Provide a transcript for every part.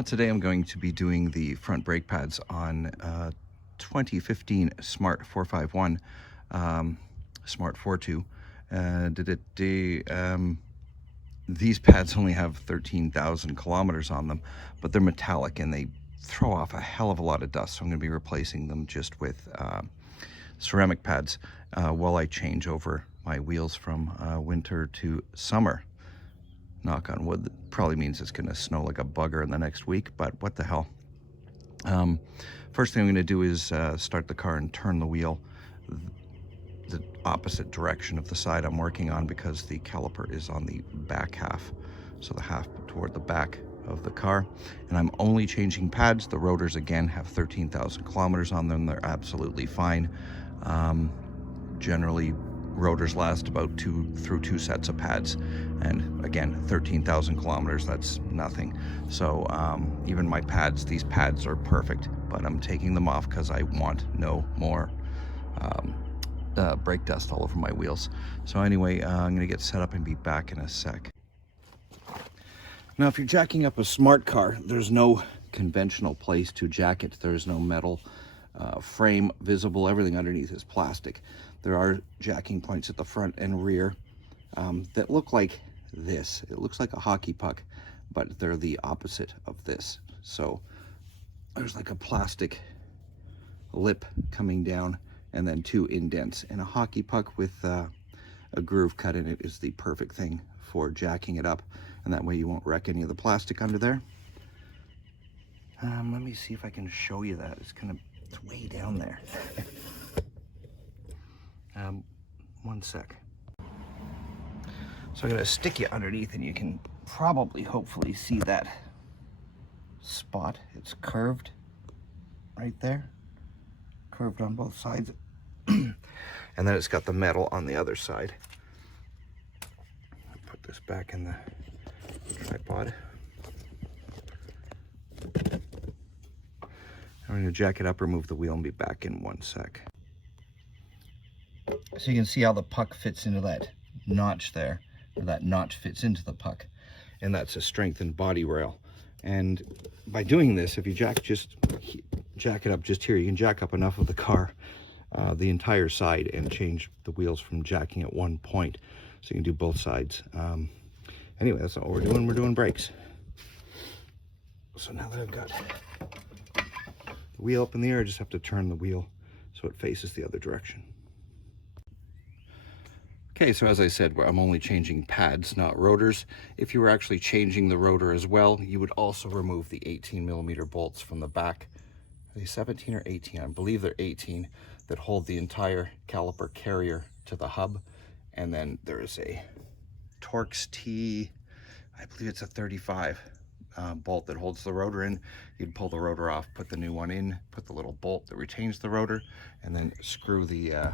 Today I'm going to be doing the front brake pads on 2015 Smart 451 Smart fortwo. These pads only have 13,000 kilometers on them, but they're metallic and they throw off a hell of a lot of dust. So I'm going to be replacing them just with ceramic pads while I change over my wheels from winter to summer. Knock on wood. That probably means it's going to snow like a bugger in the next week, but what the hell. First thing I'm going to do is start the car and turn the wheel the opposite direction of the side I'm working on, because the caliper is on the back half, so the half toward the back of the car. And I'm only changing pads. The rotors again have 13,000 kilometers on them. They're absolutely fine. Generally rotors last about two sets of pads, and again 13,000 kilometers, that's nothing. So even my pads, these pads are perfect, but I'm taking them off because I want no more brake dust all over my wheels. So anyway, I'm gonna get set up and be back in a sec. Now if you're jacking up a smart car, there's no conventional place to jack it. There's no metal frame visible. Everything underneath is plastic. There are jacking points at the front and rear that look like this. It looks like a hockey puck, but they're the opposite of this. So there's like a plastic lip coming down and then two indents, and a hockey puck with a groove cut in it is the perfect thing for jacking it up, and that way you won't wreck any of the plastic under there. Let me see if I can show you that. It's way down there. One sec. So I'm gonna stick you underneath and you can probably, hopefully, see that spot. It's curved right there, curved on both sides. And then it's got the metal on the other side. I'll put this back in the tripod. I'm going to jack it up, remove the wheel, and be back in one sec. So you can see how the puck fits into that notch there, or that notch fits into the puck, and that's a strengthened body rail. And by doing this, if you jack it up just here, you can jack up enough of the car, the entire side, and change the wheels from jacking at one point. So you can do both sides. Anyway, that's all we're doing. We're doing brakes. So now that I've got the wheel up in the air, I just have to turn the wheel so it faces the other direction. Okay, so as I said, I'm only changing pads, not rotors. If you were actually changing the rotor as well, you would also remove the 18mm bolts from the back. Are they 17 or 18? I believe they're 18, that hold the entire caliper carrier to the hub. And then there is a Torx T, I believe it's a 35 bolt that holds the rotor in. You'd pull the rotor off, put the new one in, put the little bolt that retains the rotor, and then screw the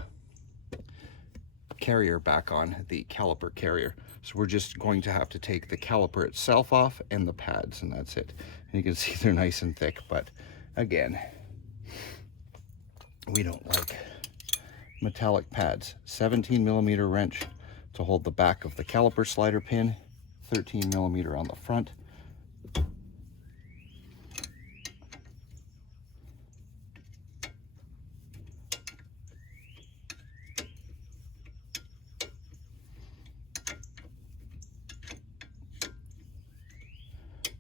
carrier back on, the caliper carrier. So we're just going to have to take the caliper itself off and the pads, and that's it. And you can see they're nice and thick, but again, we don't like metallic pads. 17mm wrench to hold the back of the caliper slider pin, 13mm on the front.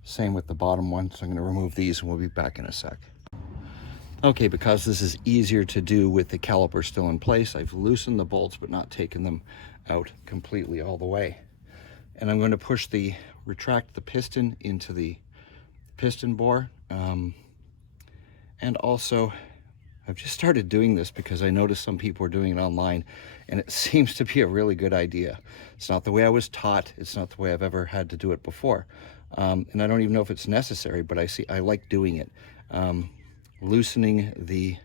Same with the bottom one, so I'm going to remove these and we'll be back in a sec. Okay, because this is easier to do with the caliper still in place, I've loosened the bolts but not taken them out completely all the way. And I'm going to retract the piston into the piston bore. And also, I've just started doing this because I noticed some people are doing it online, and it seems to be a really good idea. It's not the way I was taught. It's not the way I've ever had to do it before. And I don't even know if it's necessary, but I like doing it. Loosening the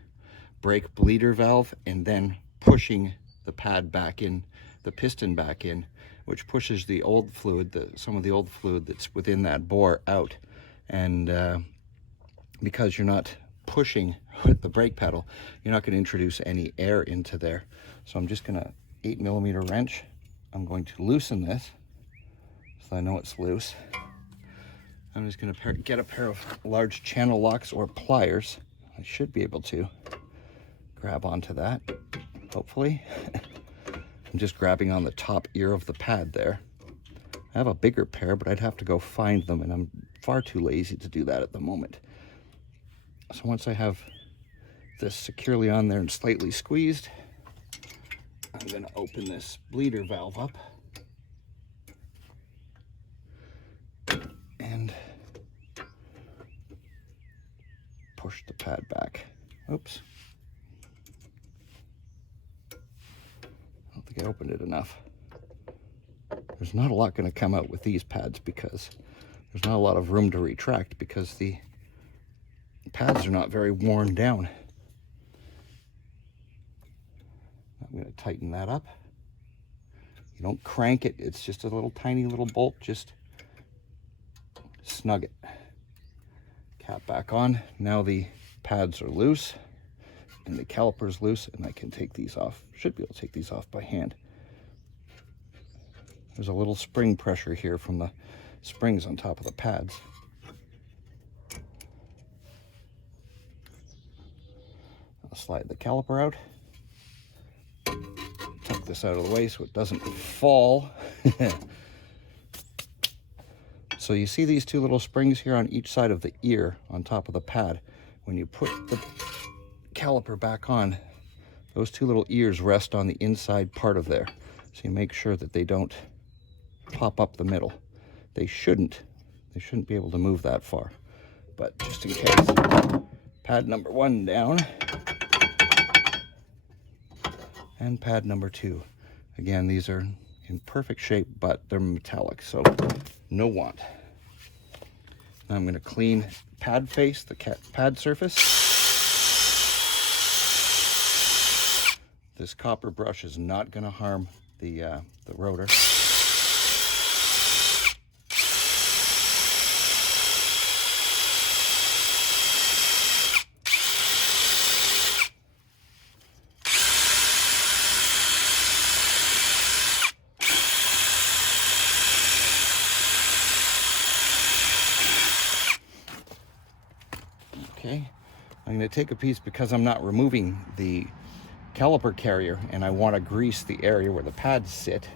brake bleeder valve and then pushing the pad back in, the piston back in, which pushes the old fluid, some of the old fluid that's within that bore out. And because you're not pushing with the brake pedal, you're not going to introduce any air into there. So I'm just going to 8mm wrench. I'm going to loosen this so I know it's loose. I'm just going to get a pair of large channel locks or pliers. I should be able to grab onto that, hopefully. I'm just grabbing on the top ear of the pad there. I have a bigger pair, but I'd have to go find them, and I'm far too lazy to do that at the moment. So once I have this securely on there and slightly squeezed, I'm going to open this bleeder valve up and push the pad back. Oops. I don't think I opened it enough. There's not a lot going to come out with these pads because there's not a lot of room to retract because the pads are not very worn down. I'm going to tighten that up. You don't crank it, it's just a little tiny little bolt, just snug it. Cap back on. Now the pads are loose and the caliper's loose, and I can take these off. Should be able to take these off by hand. There's a little spring pressure here from the springs on top of the pads. I'll slide the caliper out. Tuck this out of the way so it doesn't fall. So you see these two little springs here on each side of the ear on top of the pad. When you put the caliper back on, those two little ears rest on the inside part of there. So you make sure that they don't pop up the middle. They shouldn't be able to move that far, but just in case. Pad number 1 down, and pad number 2. Again, these are in perfect shape, but they're metallic, so no want. Now I'm going to clean pad face, the pad surface. This copper brush is not going to harm the rotor. Okay, I'm going to take a piece because I'm not removing the caliper carrier and I want to grease the area where the pads sit.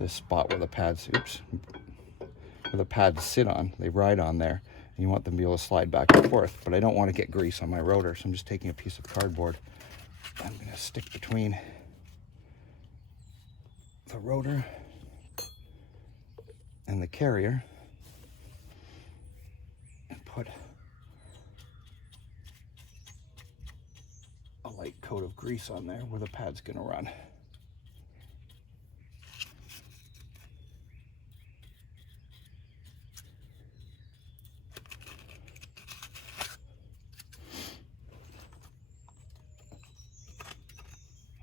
This spot where the pads, where the pads sit on, they ride on there, and you want them to be able to slide back and forth, but I don't want to get grease on my rotor, so I'm just taking a piece of cardboard. I'm going to stick between the rotor and the carrier and put a light coat of grease on there where the pad's going to run.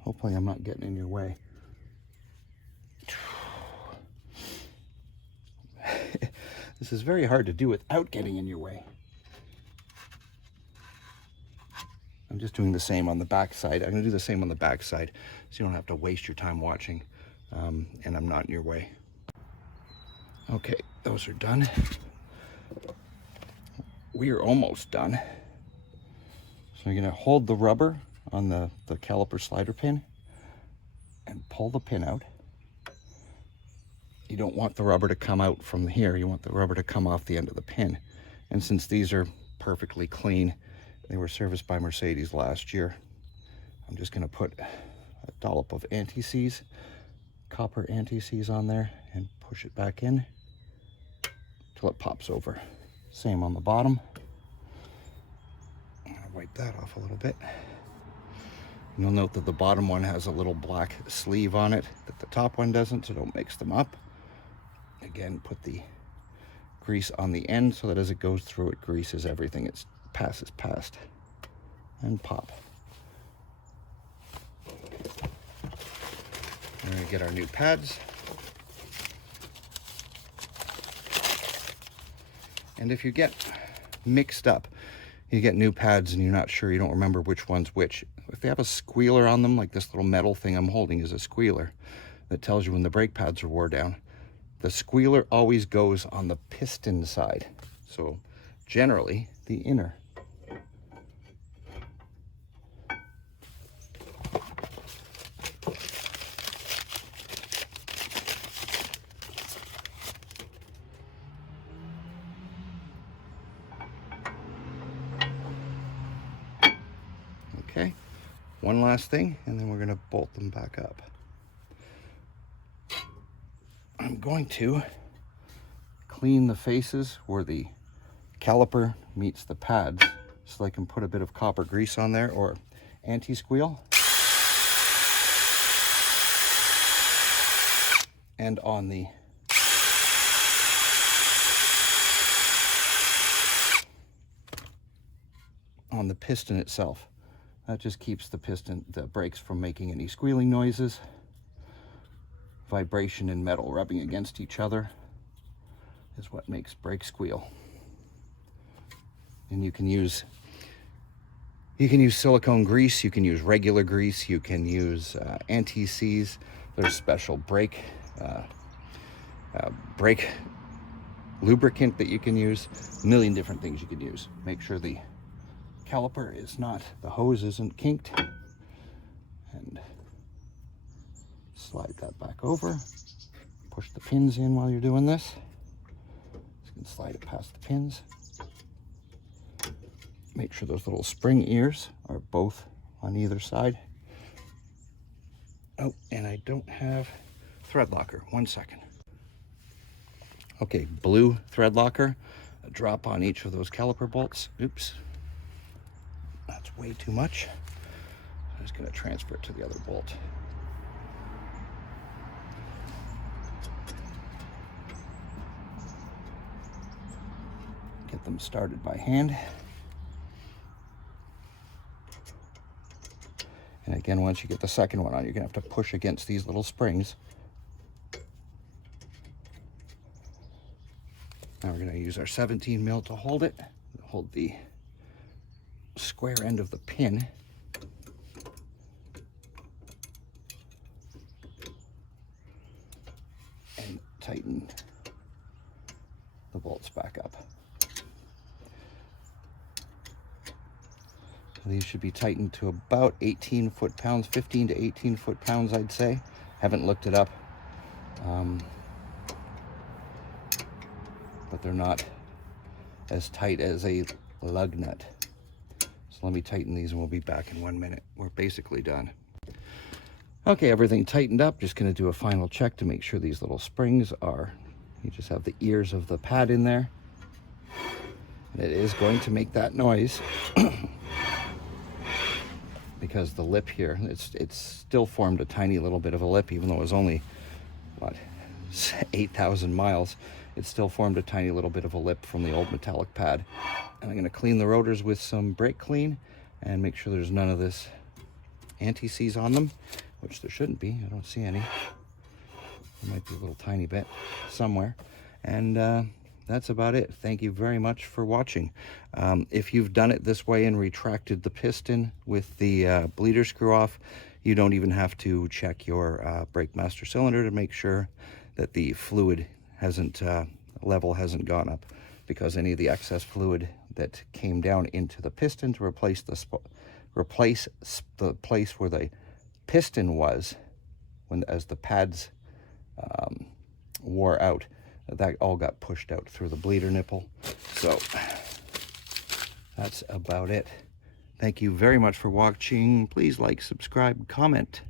Hopefully I'm not getting in your way. This is very hard to do without getting in your way. I'm just doing the same on the back side. I'm going to do the same on the back side so you don't have to waste your time watching, and I'm not in your way. Okay, those are done. We are almost done. So I'm going to hold the rubber on the caliper slider pin and pull the pin out. You don't want the rubber to come out from here. You want the rubber to come off the end of the pin. And since these are perfectly clean, they were serviced by Mercedes last year, I'm just going to put a dollop of anti-seize, copper anti-seize on there and push it back in till it pops over. Same on the bottom. I'm going to wipe that off a little bit. You'll note that the bottom one has a little black sleeve on it that the top one doesn't, so don't mix them up. Again, put the grease on the end so that as it goes through, it greases everything it passes past. And pop. We're going to get our new pads. And if you get mixed up, you get new pads and you're not sure, you don't remember which one's which. If they have a squealer on them, like this little metal thing I'm holding is a squealer that tells you when the brake pads are wore down. The squealer always goes on the piston side. So generally the inner. Okay, one last thing, and then we're going to bolt them back up. I'm going to clean the faces where the caliper meets the pads so I can put a bit of copper grease on there, or anti-squeal. And on the piston itself. That just keeps the piston, the brakes, from making any squealing noises. Vibration in metal rubbing against each other is what makes brakes squeal. And you can use silicone grease, you can use regular grease, you can use anti-seize. There's special brake lubricant that you can use. A million different things you can use. Make sure the caliper is not, the hose isn't kinked, and slide that back over. Push the pins in while you're doing this. You can slide it past the pins. Make sure those little spring ears are both on either side. Oh, and I don't have thread locker. 1 second. Okay, blue thread locker. A drop on each of those caliper bolts. Oops. That's way too much. I'm just going to transfer it to the other bolt. Get them started by hand. And again, once you get the second one on, you're going to have to push against these little springs. Now we're going to use our 17 mil to hold it. Hold the square end of the pin. And tighten the bolts back up. These should be tightened to about 18 foot-pounds, 15 to 18 foot-pounds, I'd say. Haven't looked it up. But they're not as tight as a lug nut. So let me tighten these and we'll be back in 1 minute. We're basically done. Okay, everything tightened up. Just going to do a final check to make sure these little springs are, you just have the ears of the pad in there. And it is going to make that noise. Because the lip here, it's still formed a tiny little bit of a lip, even though it was only, what, 8,000 miles. It still formed a tiny little bit of a lip from the old metallic pad. And I'm going to clean the rotors with some brake clean and make sure there's none of this anti-seize on them, which there shouldn't be. I don't see any. There might be a little tiny bit somewhere. And that's about it. Thank you very much for watching. If you've done it this way and retracted the piston with the bleeder screw off, you don't even have to check your brake master cylinder to make sure that the fluid hasn't level hasn't gone up, because any of the excess fluid that came down into the piston to replace the place where the piston was as the pads wore out, that all got pushed out through the bleeder nipple. So that's about it. Thank you very much for watching. Please like, subscribe, comment.